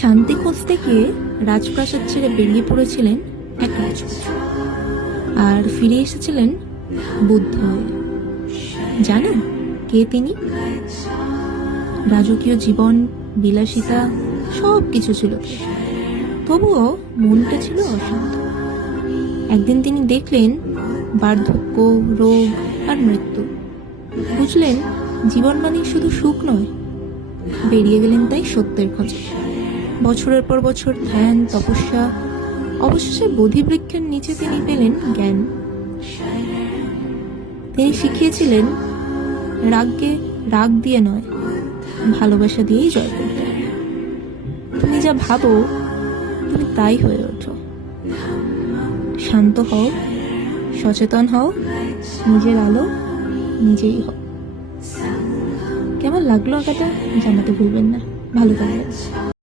শান্তি খুঁজতে গিয়ে রাজপ্রাসাদ ছেড়ে বেরিয়ে পড়েছিলেন এক রাজপুত, আর ফিরে এসেছিলেন বুদ্ধ হয়ে। জানেন কে তিনি? রাজকীয় জীবন, বিলাসিতা সব কিছু ছিল, তবুও মনটা ছিল অশান্ত। একদিন তিনি দেখলেন বার্ধক্য, রোগ আর মৃত্যু। বুঝলেন জীবন মানে শুধু সুখ নয়। বেরিয়ে গেলেন তাই সত্যের খোঁজে। বছরের পর বছর ধ্যান, তপস্যা, অবশেষে বোধিবৃক্ষের নিচে তিনি পেলেন জ্ঞান। তিনি শিখিয়েছিলেন রাগকে রাগ দিয়ে নয়, ভালোবাসা দিয়েই জয় করতে হবে। তুমি যা ভাবো তুমি তাই হয়ে ওঠো। শান্ত হও, সচেতন হও, নিজের আলো নিজেই হও। কেমন লাগলো আঁকাটা জানাতে ভুলবেন না। ভালো থাকবেন।